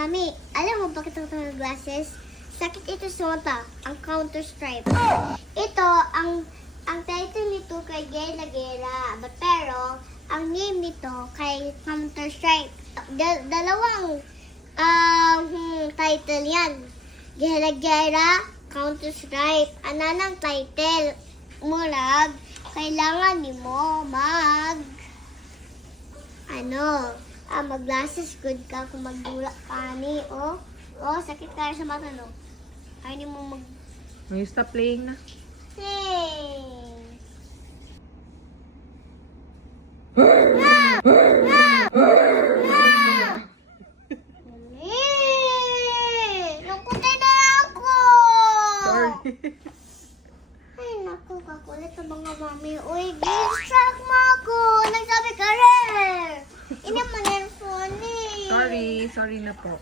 Mami, alam mo bakit ako ng glasses? Sakit ito sa mata, ang counter stripe. Ito, ang title nito kay Gela Gela. Pero, ang name nito kay counter stripe. Dalawang title yan. Gela Gela, counter stripe. Ananang title, murag, kailangan ni mo mag-glasses good ka kung magdula ka ni, sakit ka sa mata, no? Ayaw ni mo You stop playing na. Hey! Nakutay na ako! Sorry. Ay, naku, kakulit sa mga mami. Uy, distract mo ako! Nagsabi ka rin! Ini mo na yung phone eh. Sorry na po.